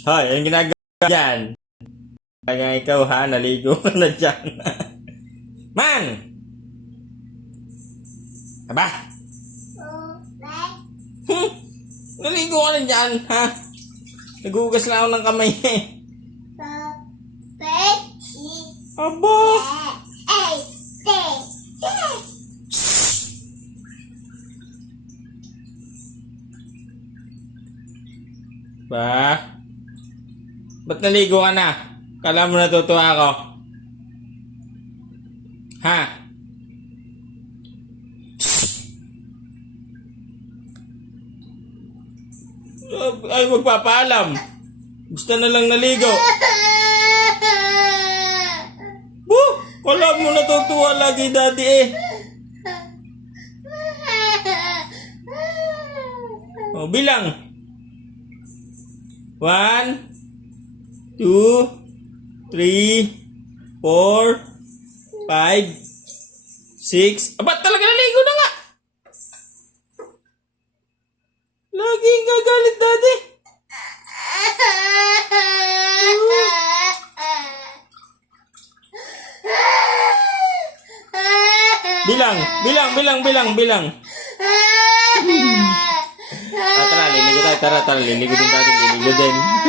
Hoy, anong ginagawa dyan? Kaya ikaw ha, naligo ka na dyan. Man! Aba? Naligo ka na dyan, ha? Nagugas lang ako ng kamay eh. Aba? Ba? Ba't naligo ka na? Kala mo natutuwa ako? Ha? Ay, magpapaalam. Gusto na lang naligo. Kala mo natutuwa lagi, daddy eh. O, bilang. 1, 2, 3, 4, 5, 6. Aba, talaga naligo na nga. Lagi gagalit, daddy. Bilang. Tara, liligo tayo. Tara, liligo din tayo. Liligo din.